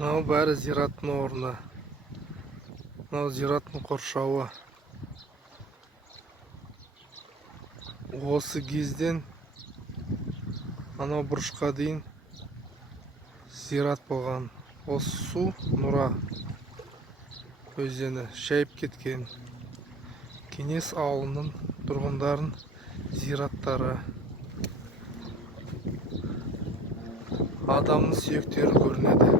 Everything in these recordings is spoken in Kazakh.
Мынау бәрі зираттың орны. Мынау зираттың қоршауы. Осы кезден анау бұрышқа дейін зират болған. Осы су Нұра өзені шайып кеткен. Кеңес ауылының тұрғындарын зираттары. Адамның сүйектері көрінеді.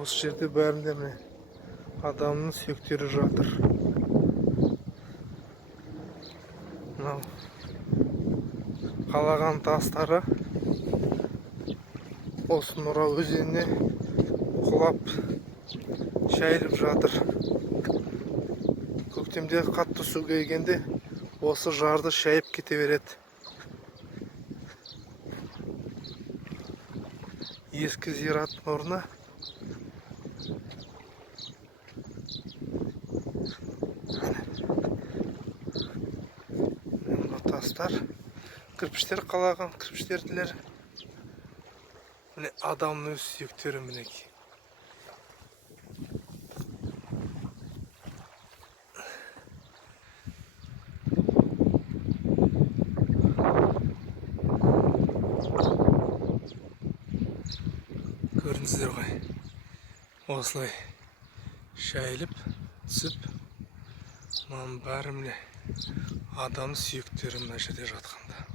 Осы жерде бәрінде міне адамның сүйектері жатыр. Мынау қалаған тастары осы Нұра өзеніне құлап шайылып жатыр. Көктемде қатты су келгенде осы жарды шайып кете береді. Ескі зираттың орны. Тастар, кірпіштер қалаған, кірпіштерділер. Міне адамның өз сүйектері мінекей. Көрдіңіздер ғой. Осылай шайылып түсіп, мынаның бәрі міне адам сүйектері мына жерде жатқанда.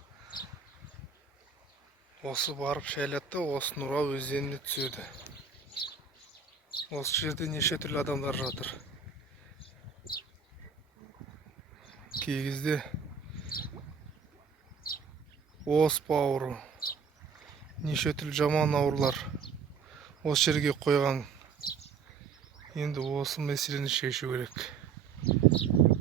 Осы барып шайлатты, осы Нұра өзеніне түседі. Осы жерде неше түрлі адамдар жатыр. Кей кезде оспа ауру, неше түрлі жаман аурулар осы жерге қойған. Енді осы мәселені шешу керек.